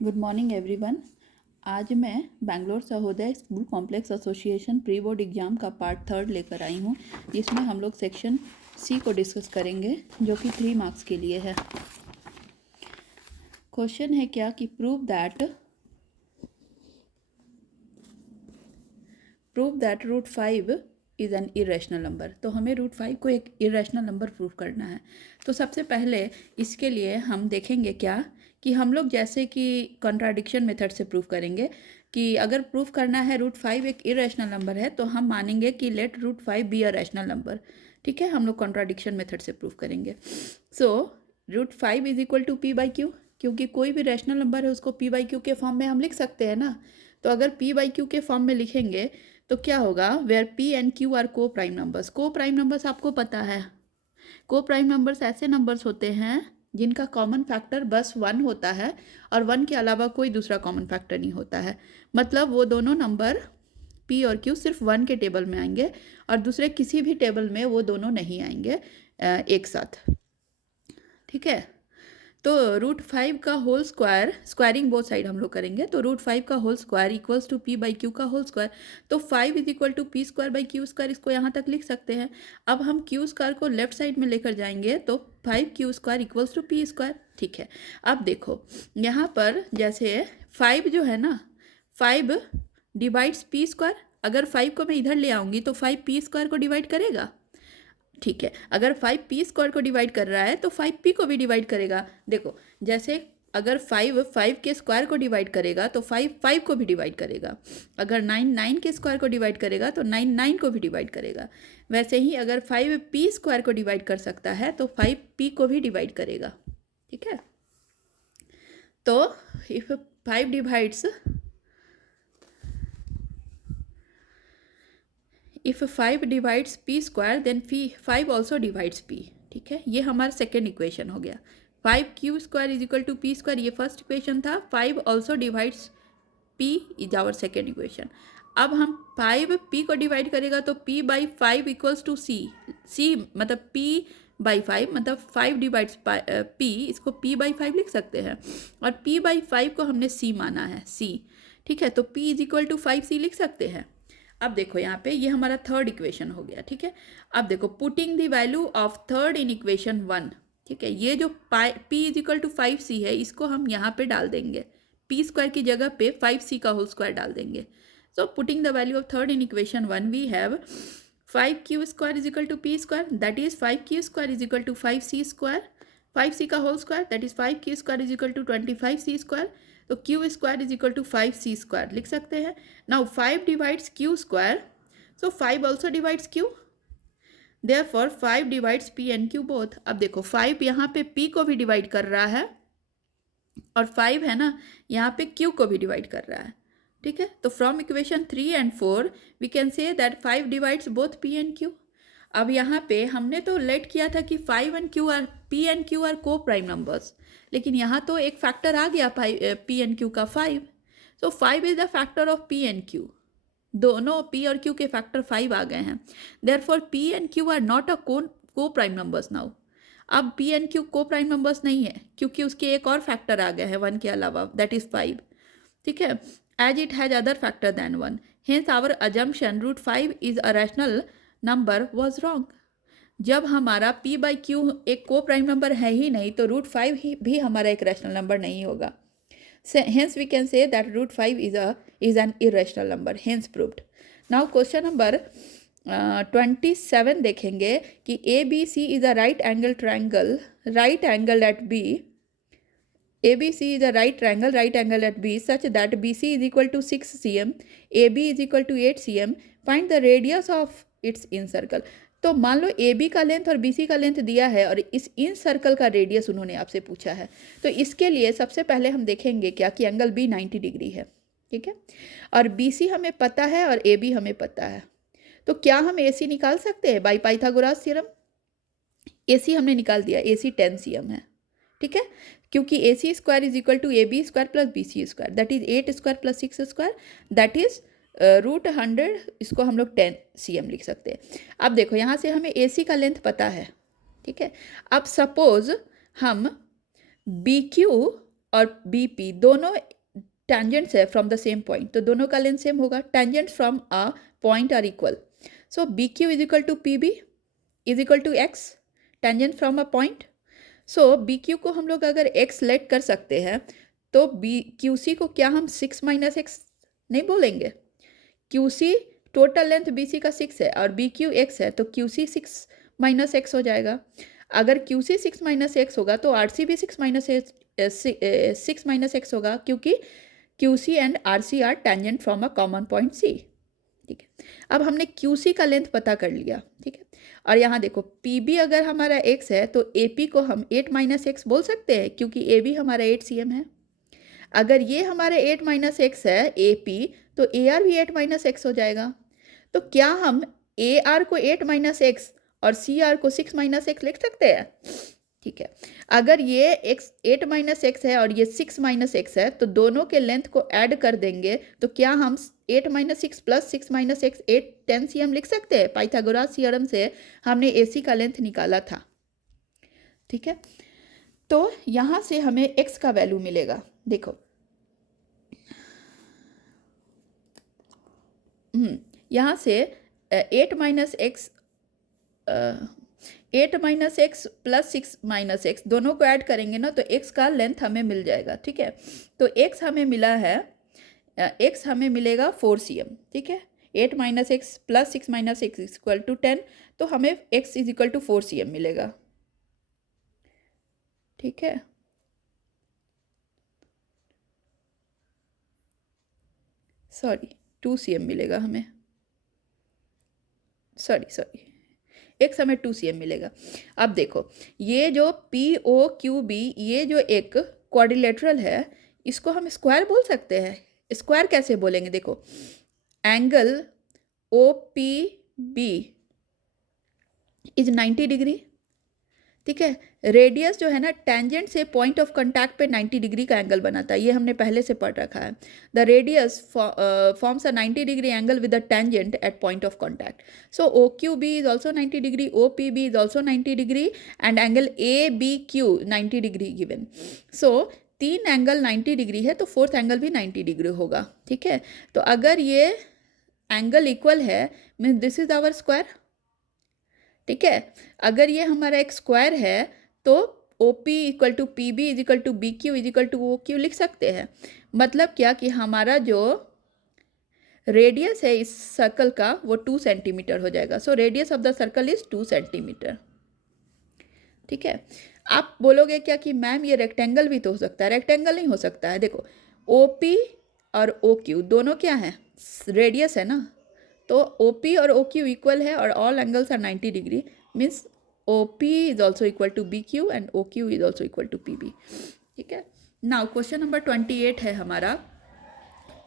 Good morning everyone. आज मैं Bangalore Sahodaya school complex association pre board exam का पार्ट 3 लेकर आई हूँ, जिसमें हम लोग सेक्शन सी को डिस्कस करेंगे, जो कि 3 मार्क्स के लिए है। क्वेश्चन है क्या कि prove that root 5 is an irrational number. तो हमें रूट 5 को एक इरेशनल नंबर प्रूव करना है। तो सबसे पहले इसके लिए हम देखेंगे क्या कि हम लोग जैसे कि कॉन्ट्राडिक्शन मेथड से प्रूव करेंगे कि अगर प्रूव करना है रूट 5 एक इरेशनल नंबर है तो हम मानेंगे कि let root 5 be a rational number. ठीक है, हम लोग कॉन्ट्राडिक्शन मेथड से प्रूव करेंगे। So root 5 is equal to p by q, क्योंकि कोई भी रैशनल नंबर है उसको पी बाई क्यू के फॉर्म में हम लिख सकते हैं ना। तो अगर पी बाई क्यू के फॉर्म में लिखेंगे तो क्या होगा, where p and q are coprime numbers. Coprime numbers आपको पता है, को प्राइम नंबर्स ऐसे नंबर्स होते हैं जिनका कॉमन फैक्टर बस 1 होता है और 1 के अलावा कोई दूसरा कॉमन फैक्टर नहीं होता है। मतलब वो दोनों नंबर पी और क्यू सिर्फ 1 के टेबल में आएंगे और दूसरे किसी भी टेबल में वो दोनों नहीं आएंगे एक साथ। ठीक है, तो रूट 5 का whole square, squaring both side हम लोग करेंगे, तो रूट 5 का whole square equals to p by q का होल स्क्वायर। तो 5 is equal to P square by q square, इसको यहाँ तक लिख सकते हैं। अब हम क्यू स्क्वायर को लेफ्ट साइड में लेकर जाएंगे तो 5 q square equals to P square. ठीक है, अब देखो यहाँ पर जैसे 5 जो है ना, 5 डिवाइड्स पी स्क्वायर। अगर 5 को मैं इधर ले आऊँगी तो 5 पी स्क्वायर को डिवाइड करेगा। ठीक है, अगर 5 पी स्क्वायर को डिवाइड कर रहा है तो 5 पी को भी डिवाइड करेगा। देखो जैसे अगर 5 के स्क्वायर को डिवाइड करेगा तो 5 को भी डिवाइड करेगा। अगर 9 के स्क्वायर को डिवाइड करेगा तो 9 को भी डिवाइड करेगा। वैसे ही अगर 5 पी स्क्वायर को डिवाइड कर सकता है तो 5 पी को भी डिवाइड करेगा। ठीक है, तो if 5 divides, if 5 divides p square then 5 also divides p. ठीक है, ये हमारा सेकेंड इक्वेशन हो गया। 5 q square is equal to P square, ये फर्स्ट इक्वेशन था। 5 also divides p is our second equation. अब हम 5 पी को डिवाइड करेगा तो p by 5 equals to c. C मतलब पी बाई 5, मतलब 5 डिवाइड्स पी, इसको पी बाई 5 लिख सकते हैं और पी बाई 5 को हमने सी माना है, सी। ठीक है, तो पी इज इक्वल टू 5 सी लिख सकते हैं। अब देखो यहाँ पे ये हमारा थर्ड इक्वेशन हो गया। ठीक है, अब देखो putting the value of third in equation 1। ठीक है, ये जो P is equal to 5c है इसको हम यहाँ पे डाल देंगे, पी स्क्वायर की जगह पे 5c का होल स्क्वायर डाल देंगे। So putting the value of third in equation 1 we have 5q square is equal to P square, that is 5q square is equal to 5c square, 5c का whole square that is 5q square is equal to 25c square. तो Q square is equal to 5c square लिख सकते हैं। Now 5 divides Q square, so 5 also divides Q, therefore 5 divides P and Q both. अब देखो 5 यहाँ पे P को भी डिवाइड कर रहा है और 5 है ना यहाँ पे क्यू को भी डिवाइड कर रहा है। ठीक है, तो from equation 3 and 4 we can say that 5 divides both p and q. अब यहाँ पे हमने तो लेट किया था कि 5 and q are, P and q are coprime numbers, लेकिन यहाँ तो एक फैक्टर आ गया पी एंड क्यू का 5। सो 5 is the factor of P and Q, दोनों पी और क्यू के फैक्टर 5 आ गए हैं। Therefore P and q are not a को प्राइम नंबर्स नाउ। अब पी एंड क्यू को प्राइम नंबर्स नहीं है क्योंकि उसके एक और फैक्टर आ गया है 1 के अलावा, दैट इज 5। ठीक है, as it has other factor than 1, hence our assumption root 5 is a rational number was wrong. जब हमारा p बाई क्यू एक को प्राइम नंबर है ही नहीं तो रूट 5 भी हमारा एक रैशनल नंबर नहीं होगा। Hence we can say that root 5 is an irrational number, hence proved. Now question number 27 देखेंगे कि ABC is a right angle triangle, right angle at B, ABC is a right angle at B such that BC is equal to 6 cm, AB is equal to 8 cm, find the radius of its incircle। तो मान लो AB का length और BC का length दिया है और इस इन circle का रेडियस उन्होंने आपसे पूछा है। तो इसके लिए सबसे पहले हम देखेंगे क्या कि एंगल B 90 डिग्री है। ठीक है, और BC हमें पता है और AB हमें पता है, तो क्या हम AC निकाल सकते हैं बाई पाइथागोरस थ्योरम। AC हमने निकाल दिया, AC 10 cm है। ठीक है, क्योंकि AC square is equal to AB square plus BC square, that is 8 square plus 6 square, that is root 100, इसको हम लोग 10 cm लिख सकते हैं। अब देखो यहाँ से हमें AC का लेंथ पता है। ठीक है, अब सपोज हम BQ और बी पी दोनों टेंजेंट्स है फ्रॉम द सेम पॉइंट, तो दोनों का लेंथ सेम होगा. Tangents from a point are equal. So B Q is equal to P B is equal to x, tangent from a point. So B Q को हम लोग अगर x late कर सकते हैं तो बी क्यू सी को क्या हम 6 माइनस एक्स नहीं बोलेंगे. Q C total length B C का 6 है और बी क्यू एक्स है, तो क्यू सी 6 माइनस एक्स हो जाएगा. अगर क्यू सी 6 माइनस एक्स होगा तो आर सी भी 6 माइनस एक्स होगा, क्योंकि Q C and R C are tangent from a common point C. ठीक है, अब हमने क्यू सी का लेंथ पता कर लिया. ठीक है, और यहाँ देखो पी बी अगर हमारा एक्स है तो ए पी को हम 8 माइनस एक्स बोल सकते हैं, क्योंकि ए बी हमारा 8 सी एम है. अगर ये हमारे 8 माइनस एक्स है ए पी, तो ए आर भी 8 माइनस एक्स हो जाएगा. तो क्या हम ए आर को 8 माइनस एक्स और सी आर को 6 माइनस एक्स लिख सकते हैं. ठीक है, अगर ये एक्स 8 माइनस एक्स है और ये 6 माइनस एक्स है, तो दोनों के लेंथ को ऐड कर देंगे, तो क्या हम 8 minus 6 plus 6 minus x 8 10 c m लिख सकते हैं. पाइथागोरस थ्योरम से हमने ए सी का लेंथ निकाला था. ठीक है, तो यहाँ से हमें एक्स का वैल्यू मिलेगा. देखो यहाँ से 8 minus x 8 minus x plus 6 minus x दोनों को ऐड करेंगे ना, तो एक्स का लेंथ हमें मिल जाएगा. ठीक है, तो एक्स हमें मिला है, एक्स हमें मिलेगा 4 सी एम. ठीक है, 8 minus x plus 6 minus x equal to 10, तो हमें x is equal to 4 c m मिलेगा. ठीक है, सॉरी 2 सी एम मिलेगा हमें, सॉरी एक्स हमें 2 सी एम मिलेगा. अब देखो ये जो पी ओ क्यू बी, ये जो एक क्वाड्रिलेटरल है, इसको हम स्क्वायर बोल सकते हैं. स्क्वायर कैसे बोलेंगे, देखो angle O P B is 90 degree. ठीक है, रेडियस जो है ना टेंजेंट से पॉइंट ऑफ कांटेक्ट पे 90 डिग्री का एंगल बनाता है, ये हमने पहले से पढ़ रखा है. The radius forms a 90 degree angle with the tangent at point of contact. So O Q B is also 90 degree, O P B is also 90 degree and angle A B Q 90 degree given. So 3 angle 90 degree है, तो 4th angle भी 90 degree होगा. ठीक है, तो अगर ये angle equal है means this is our square. ठीक है, अगर ये हमारा एक स्क्वायर है तो O P equal to P B is equal to B Q is equal to O Q लिख सकते हैं. मतलब क्या कि हमारा जो रेडियस है इस सर्कल का वो 2 सेंटीमीटर हो जाएगा. So radius of the circle is 2 centimetre. ठीक है, आप बोलोगे क्या कि मैम ये रेक्टेंगल भी तो हो सकता है. रेक्टेंगल नहीं हो सकता है. देखो ओ पी और ओ क्यू दोनों क्या है, रेडियस है ना, तो ओ पी और ओ क्यू इक्वल है और all angles are 90 degree, means O P is also equal to B Q and O Q is also equal to P B. ठीक है, नाउ क्वेश्चन नंबर 28 है हमारा.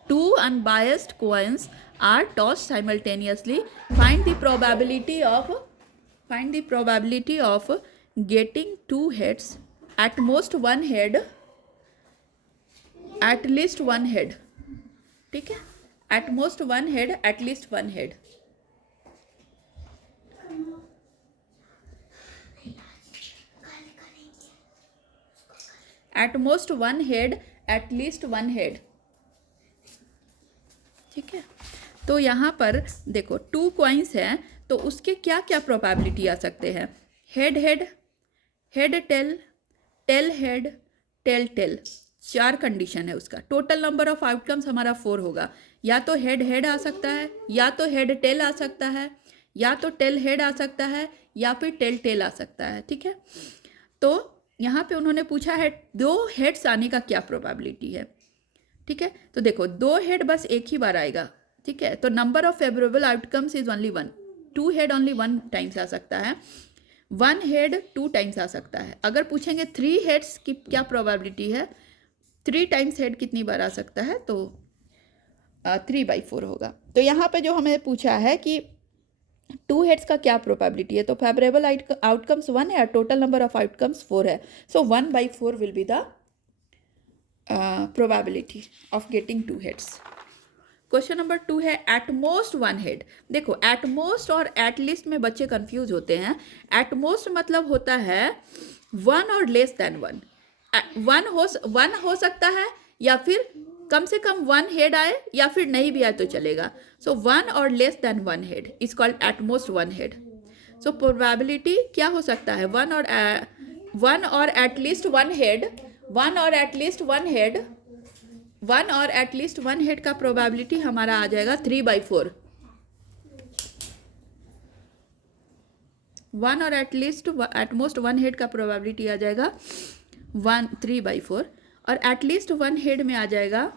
2 unbiased coins are tossed simultaneously. Find the probability of getting 2 heads, at most 1 head, at least 1 head. ठीक है, at most 1 head, at least 1 head. At most 1 head, at least 1 head. ठीक है, तो यहाँ पर देखो 2 कॉइन्स हैं, तो उसके क्या क्या प्रोबेबिलिटी आ सकते हैं. Head head, head tail, tail head, tail tail, 4 condition है उसका. टोटल नंबर ऑफ आउटकम्स हमारा 4 होगा. या तो हेड हेड आ सकता है, या तो हेड टेल आ सकता है, या तो टेल हेड आ सकता है, या फिर टेल टेल आ सकता है. ठीक है, तो यहाँ पे उन्होंने पूछा है 2 हेड्स आने का क्या प्रोबेबिलिटी है. ठीक है, तो देखो 2 हेड बस एक ही बार आएगा. ठीक है, तो number of favorable outcomes is only 1. 2 head only 1 times आ सकता है, 1 हेड 2 टाइम्स आ सकता है. अगर पूछेंगे 3 हेड्स की क्या प्रोबेबिलिटी है, 3 टाइम्स हेड कितनी बार आ सकता है, तो 3/4 होगा. तो यहाँ पे जो हमें पूछा है कि 2 हेड्स का क्या प्रोबेबिलिटी है, तो फेवरेबल आउटकम्स 1 है, टोटल नंबर ऑफ आउटकम्स 4 है. सो 1/4 will be the probability of getting 2 heads. Question number 2 है एट मोस्ट 1 हेड. देखो एट मोस्ट और एट लीस्ट में बच्चे कंफ्यूज होते हैं. एट मोस्ट मतलब होता है 1 और लेस देन 1. वन हो सकता है, या फिर कम से कम वन हेड आए, या फिर नहीं भी आए तो चलेगा. सो वन और less than one head is called at most one head. So probability क्या हो सकता है, वन और एटलीस्ट वन हेड, वन और एटलीस्ट वन हेड का प्रोबेबिलिटी हमारा आ जाएगा 3/4. वन और एटमोस्ट वन हेड का प्रोबेबिलिटी आ जाएगा 3/4. और एटलीस्ट वन हेड में आ जाएगा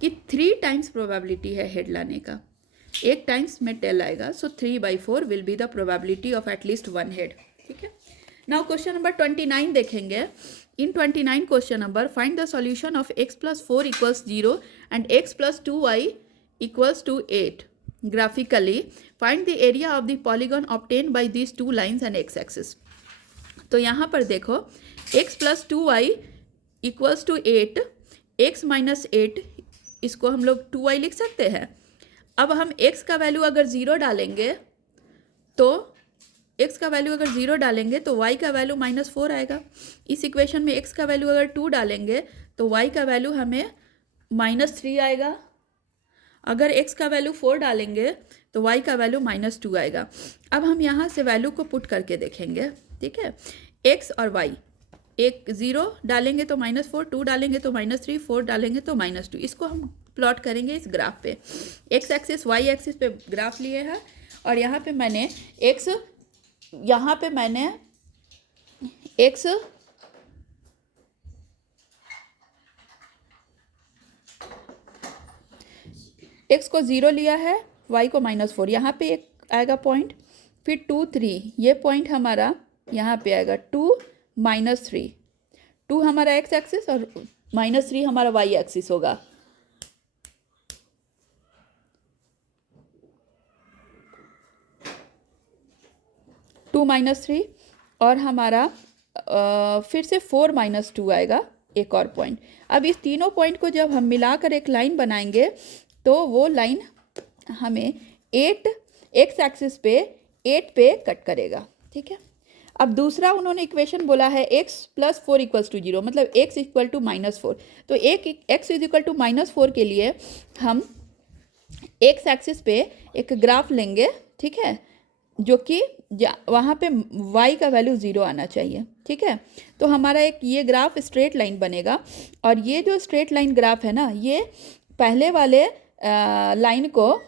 कि 3 टाइम्स प्रोबेबिलिटी है हेड लाने का, 1 टाइम्स में टेल आएगा. सो 3/4 will be the probability of at least one head. ठीक है. नाउ क्वेश्चन नंबर 29 देखेंगे. इन 29 question number, find the solution of x + 4 = 0 and x + 2y = 8. Graphically, find the area of the polygon obtained by these two lines and x-axis. तो यहाँ पर देखो, x + 2y = 8, x - 8, इसको हम लोग 2y लिख सकते हैं. अब हम x का वैल्यू अगर 0 डालेंगे तो y का वैल्यू -4 आएगा. इस इक्वेशन में x का वैल्यू अगर 2 डालेंगे तो y का वैल्यू हमें -3 आएगा. अगर x का वैल्यू 4 डालेंगे तो y का वैल्यू -2 आएगा. अब हम यहाँ से वैल्यू को पुट करके देखेंगे. ठीक है. x और y, एक 0 डालेंगे तो -4, 2 डालेंगे तो -3, 4 डालेंगे तो -2. इसको हम प्लॉट करेंगे इस ग्राफ पे. x एक्सिस y एक्सिस पे ग्राफ लिए हैं, और यहाँ पे मैंने x x को 0 लिया है, y को -4. यहाँ पे एक आएगा पॉइंट, फिर 2, 3, ये पॉइंट हमारा यहाँ पे आएगा 2, -3. 2 हमारा x एक्सिस और -3 हमारा y एक्सिस होगा. टू -3 और हमारा फिर से 4 - 2 आएगा, एक और पॉइंट. अब इस तीनों पॉइंट को जब हम मिलाकर एक लाइन बनाएंगे तो वो लाइन हमें 8 x एक्सिस पे 8 पे कट करेगा. ठीक है. अब दूसरा उन्होंने इक्वेशन बोला है x + 4 = 0, मतलब x = -4. तो x = -4 के लिए हम x एक्सिस पे एक ग्राफ लेंगे. ठीक है. जो कि वहाँ पे y का वैल्यू 0 आना चाहिए. ठीक है. तो हमारा एक ये ग्राफ स्ट्रेट लाइन बनेगा, और ये जो स्ट्रेट लाइन ग्राफ है ना, ये पहले वाले लाइन को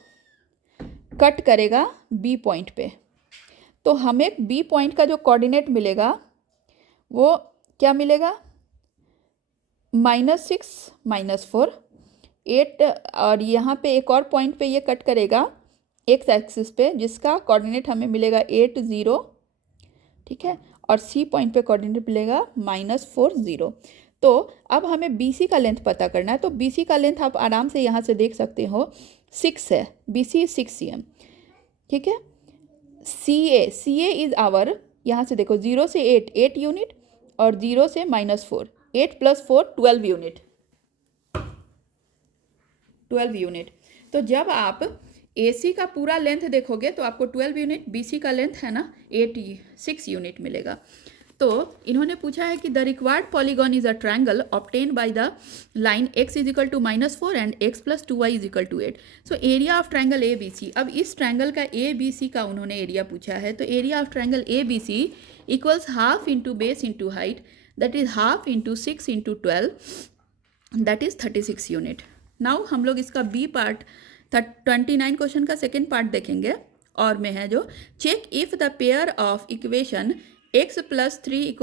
कट करेगा b पॉइंट पे. तो हमें b पॉइंट का जो कोऑर्डिनेट मिलेगा वो क्या मिलेगा, -6, -4, 8. और यहाँ पे एक और पॉइंट पे ये कट करेगा x एक्सिस पे, जिसका कोऑर्डिनेट हमें मिलेगा 8, 0. ठीक है. और c पॉइंट पे कोऑर्डिनेट मिलेगा -4, 0. तो अब हमें BC का लेंथ पता करना है. तो BC का लेंथ आप आराम से यहाँ से देख सकते हो, 6 है. BC 6 cm. ठीक है. CA इज आवर, यहाँ से देखो 0 से 8 यूनिट, और 0 से -4, 8 + 4 12 यूनिट. 12 यूनिट. तो जब आप AC का पूरा लेंथ देखोगे तो आपको 12 यूनिट, BC का लेंथ है ना 6 यूनिट मिलेगा. तो इन्होंने पूछा है कि the required polygon is a triangle obtain by the line x = -4 and x + 2y = 8. So area of triangle ABC. अब इस ट्रायंगल का ABC का उन्होंने एरिया पूछा है. तो area of triangle ABC = ½ × base × height, that is ½ × 6 × 12, दैट इज 36 यूनिट. नाउ हम लोग इसका B पार्ट 29 क्वेश्चन का सेकेंड पार्ट देखेंगे, और में है जो check if the pair of equation x + 3 =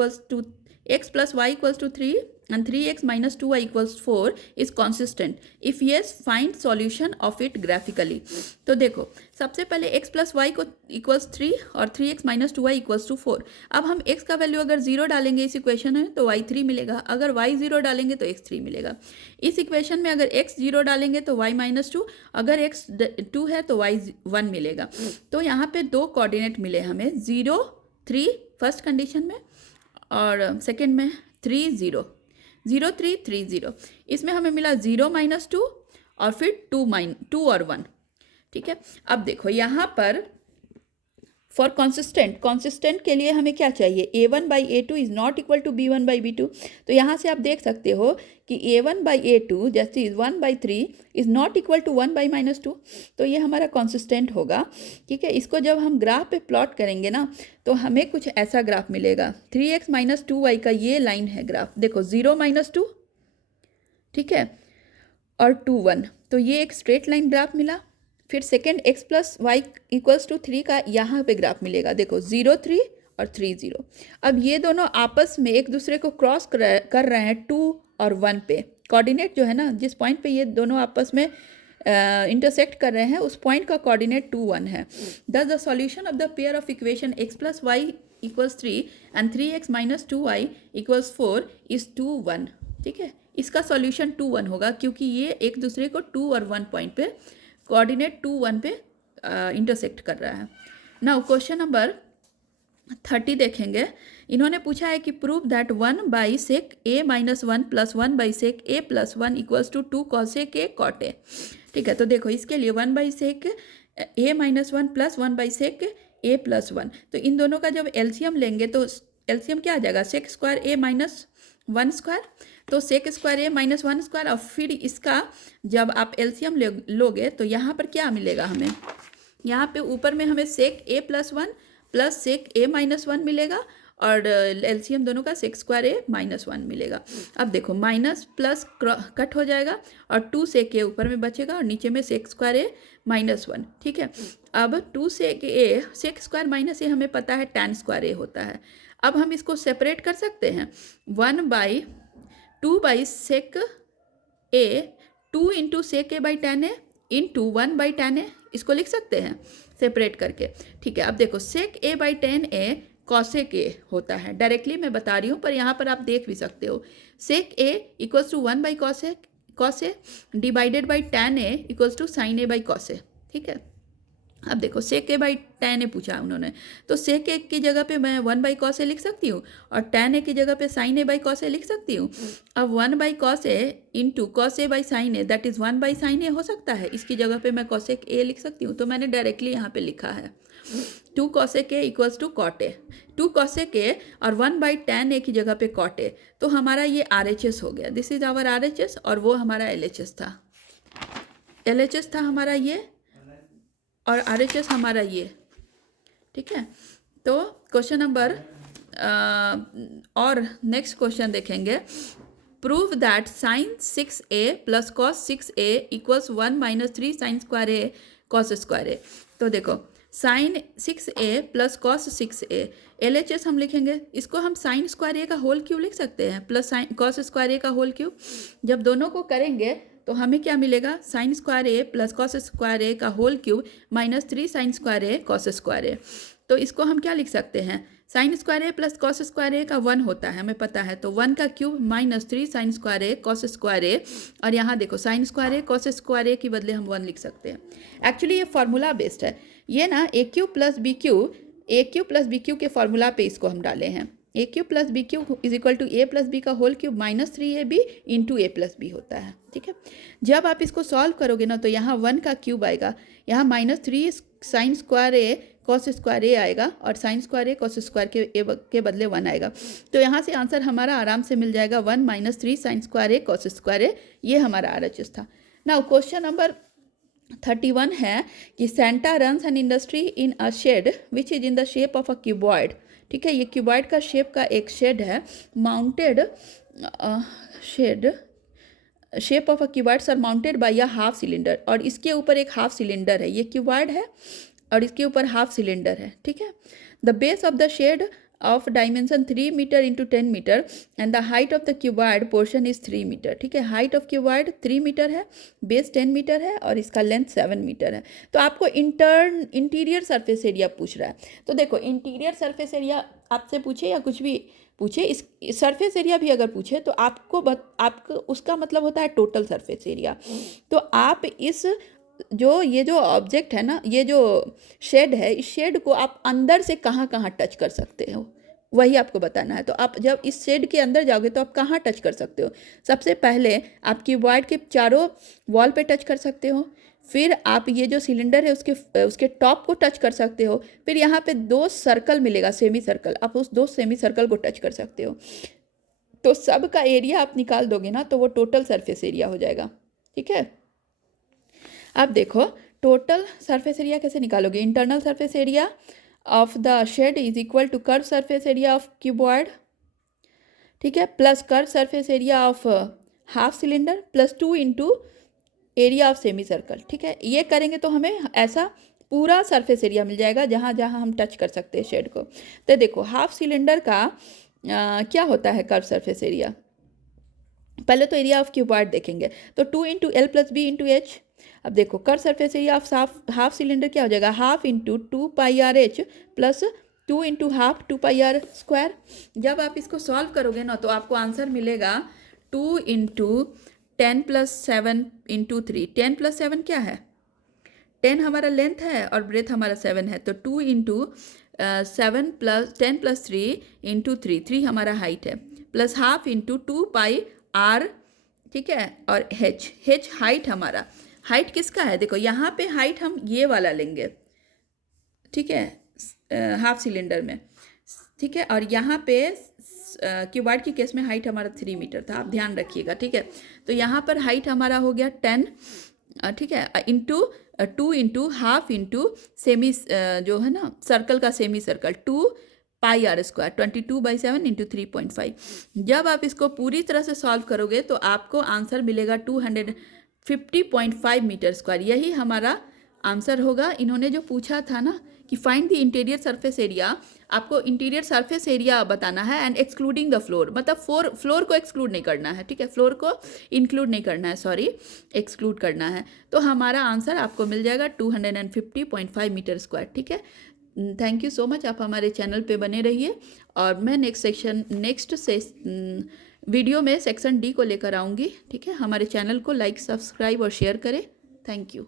x + y = 3 and 3x - 2y = 4 is consistent. If yes, find solution of it graphically. तो देखो, सबसे पहले x + y = 3 और 3x - 2y = 4. अब हम x का वैल्यू अगर 0 डालेंगे इस इक्वेशन में तो y 3 मिलेगा. अगर y 0 डालेंगे तो x 3 मिलेगा. इस इक्वेशन में अगर x 0 डालेंगे तो y -2, अगर x 2 है तो y 1 मिलेगा. तो यहाँ पे 2 कोऑर्डिनेट मिले हमें, 0, 3 फर्स्ट कंडीशन में, और सेकेंड में 3, 0, 0, 3, 3, 0. इसमें हमें मिला 0 - 2 और फिर 2 और 1. ठीक है. अब देखो यहाँ पर फॉर कॉन्सिस्टेंट के लिए हमें क्या चाहिए, a1/a2 is not equal to b1/b2। तो यहाँ से आप देख सकते हो कि a1/a2 जैसे is 1/3 is not equal to 1/-2। तो ये हमारा कॉन्सिस्टेंट होगा, ठीक है। इसको जब हम ग्राफ पे प्लॉट करेंगे ना तो हमें कुछ ऐसा ग्राफ मिलेगा। 3x - 2y का ये लाइन है ग्राफ, देखो 0 - 2, ठीक है, और 2 1, तो ये एक स्ट्रेट लाइन ग्राफ मिला। फिर सेकेंड x + y = 3 का यहाँ पे ग्राफ मिलेगा, देखो 0 3 और 3 0। अब ये दोनों आपस में एक दूसरे को क्रॉस कर रहे हैं 2 और 1 पे। कोऑर्डिनेट जो है ना, जिस पॉइंट पे ये दोनों आपस में इंटरसेक्ट कर रहे हैं, उस पॉइंट का कोऑर्डिनेट 2 1 है। दस the solution of the pair of equation x + y = 3 and 3x - 2y = 4 is 2 1, ठीक है। इसका सॉल्यूशन 2 1 होगा क्योंकि ये एक दूसरे को 2 और 1 पॉइंट पे कोऑर्डिनेट 2 1 पे इंटरसेक्ट कर रहा है। नाउ क्वेश्चन नंबर 30 देखेंगे। इन्होंने पूछा है कि prove that 1/sec a - 1 + 1/sec a + 1 = 2 cosec a cot a, ठीक है। तो देखो इसके लिए 1/sec a - 1 + 1/sec a + 1, तो इन दोनों का जब एलसीएम लेंगे तो एलसीएम क्या आ जाएगा, sec स्क्वायर a - 1 स्क्वायर, तो sec स्क्वायर a - 1 स्क्वायर। और फिर इसका जब आप एलसीएम लोगे तो यहाँ पर क्या मिलेगा हमें, यहाँ पे ऊपर में हमें sec a + 1 + sec a - 1 मिलेगा और एलसीएम दोनों का sec स्क्वायर a - 1 मिलेगा। अब देखो माइनस प्लस कट हो जाएगा और 2 sec a ऊपर में बचेगा और नीचे में sec स्क्वायर a - 1, ठीक है। अब 2 sec a, sec square minus a हमें पता है tan स्क्वायर a होता है। अब हम इसको सेपरेट कर सकते हैं, 1/2/sec a 2 × sec a/tan a × 1/tan a, इसको लिख सकते हैं सेपरेट करके, ठीक है। अब देखो sec a/tan a cosec a होता है, डायरेक्टली मैं बता रही हूँ पर यहाँ पर आप देख भी सकते हो। sec a = 1/cos a / tan a = sin a/cos a, ठीक है। अब देखो sec a/tan a पूछा उन्होंने, तो sec a की जगह पे मैं 1/cos a लिख सकती हूँ और tan a की जगह पे sin a/cos a लिख सकती हूँ। अब 1/cos a × cos a/sin a that is 1/sin a हो सकता है, इसकी जगह पे मैं cosec a लिख सकती हूँ। तो मैंने डायरेक्टली यहाँ पे लिखा है 2 cosec a = cot a, 2 cosec a और 1/tan a की जगह पे cot a, तो हमारा ये RHS हो गया। दिस इज आवर RHS और वो हमारा LHS था, LHS था हमारा ये और RHS हमारा ये, ठीक है। तो क्वेश्चन नंबर और नेक्स्ट क्वेश्चन देखेंगे। Prove that sin 6a + cos 6a = 1 - 3 sin square a cos square a। तो देखो sin 6a + cos 6a, LHS हम लिखेंगे, इसको हम sin स्क्वायर a का होल क्यूब लिख सकते हैं प्लस cos स्क्वायर a का होल क्यूब। जब दोनों को करेंगे तो हमें क्या मिलेगा, sin square a + cos square a का whole cube -3 sin square a cos square a। तो इसको हम क्या लिख सकते हैं, sin square a + cos square a का 1 होता है, हमें पता है, तो 1 का cube -3 sin square a cos square a। और यहाँ देखो sin square a cos square a के बदले हम 1 लिख सकते हैं। एक्चुअली ये फार्मूला बेस्ड है, ये ना a³ + b³ के फार्मूला पे इसको हम डाले हैं। a³ + b³ = a + b का whole cube -3ab × a + b होता है, ठीक है। जब आप इसको सॉल्व करोगे ना तो यहाँ 1 का क्यूब आएगा, यहाँ -3 sin square a cos square a आएगा और sin square a cos square के बदले 1 आएगा। तो यहाँ से आंसर हमारा आराम से मिल जाएगा 1 - 3 sin square a cos square a, ये हमारा RHS था। नाउ क्वेश्चन नंबर 31 है कि Santa runs an industry in a shed which is in the shape of a cuboid, ठीक है। ये क्यूबॉइड का शेप का एक शेड है, mounted shape of a cuboids are mounted by a half cylinder, और इसके ऊपर एक हाफ सिलेंडर है, ये क्यूबॉइड है और इसके ऊपर हाफ सिलेंडर है, ठीक है। The base of the shed of dimension 3 metre × 10 metre and the height of the cuboid portion is 3 metre, ठीक है। हाइट ऑफ क्यूबॉइड 3 मीटर है, बेस 10 मीटर है और इसका लेंथ 7 मीटर है। तो आपको इंटीरियर सरफेस एरिया पूछ रहा है। तो देखो इंटीरियर सरफेस एरिया आपसे पूछे या कुछ भी पूछे, इस सरफेस एरिया भी अगर पूछे तो आपको उसका मतलब होता है टोटल सरफेस एरिया। तो आप इस ये जो ऑब्जेक्ट है ना, ये जो शेड है, इस शेड को आप अंदर से कहाँ कहाँ टच कर सकते हो, वही आपको बताना है। तो आप जब इस शेड के अंदर जाओगे तो आप कहाँ टच कर सकते हो, सबसे पहले आप क्यूबॉइड के चारों वॉल पे टच कर सकते हो, फिर आप ये जो सिलेंडर है उसके टॉप को टच कर सकते हो। फिर यहाँ पे 2 सर्कल मिलेगा, सेमी सर्कल, आप उस 2 सेमी सर्कल को टच कर सकते हो। तो सब का एरिया आप निकाल दोगे ना तो वो टोटल सरफेस एरिया हो जाएगा। ठीक है, अब देखो टोटल सरफेस एरिया कैसे निकालोगे। Internal surface area of the shed is equal to curve surface area of cuboid, ठीक है, plus curve surface area of half cylinder plus 2 into area of semi circle. ठीक है, ये करेंगे तो हमें ऐसा पूरा सरफेस एरिया मिल जाएगा जहाँ जहाँ हम टच कर सकते हैं शेड को। तो देखो हाफ सिलेंडर का क्या होता है कर्व सरफेस एरिया। पहले तो एरिया ऑफ क्यूबॉइड देखेंगे, तो 2 into l plus b into h. अब देखो curve surface area of half cylinder क्या हो जाएगा, half into 2 pi r h plus 2 into half 2 pi r square. जब आप इसको सॉल्व करोगे ना तो आपको आंसर मिलेगा 2 इंटू 10 प्लस 7 इंटू 3। 10 प्लस 7 क्या है, 10 हमारा लेंथ है और ब्रेथ हमारा 7 है, तो 2 इंटू 7 प्लस 10 प्लस 3 इंटू 3 हमारा हाइट है, plus half into 2 pi r, ठीक है, और हेच हाइट हमारा। हाइट किसका है, देखो यहाँ पे हाइट हम ये वाला लेंगे, ठीक है, हाफ सिलेंडर में, ठीक है, और यहाँ पे क्यूबॉइड की केस में हाइट हमारा 3 मीटर था, आप ध्यान रखिएगा। ठीक है, तो यहाँ पर हाइट हमारा हो गया 10, ठीक है, into 2 into half into semi जो है ना सर्कल का semi circle 2 pi r square 22/7 into 3.5। जब आप इसको पूरी तरह से सॉल्व करोगे तो आपको आंसर मिलेगा 250.5 मीटर स्क्वायर। यही हमारा आंसर होगा। इन्होंने जो पूछा था ना कि find the interior surface area, आपको इंटीरियर सरफेस एरिया बताना है एंड एक्सक्लूडिंग द फ्लोर, मतलब फ्लोर को एक्सक्लूड नहीं करना है। ठीक है, फ्लोर को इंक्लूड नहीं करना है, सॉरी, एक्सक्लूड करना है। तो हमारा आंसर आपको मिल जाएगा 250.5 मीटर स्क्वायर। ठीक है, थैंक यू सो मच, आप हमारे चैनल पे बने रहिए और मैं नेक्स्ट वीडियो में सेक्शन डी को लेकर आऊँगी। ठीक है, हमारे चैनल को लाइक सब्सक्राइब और शेयर करें। Thank you.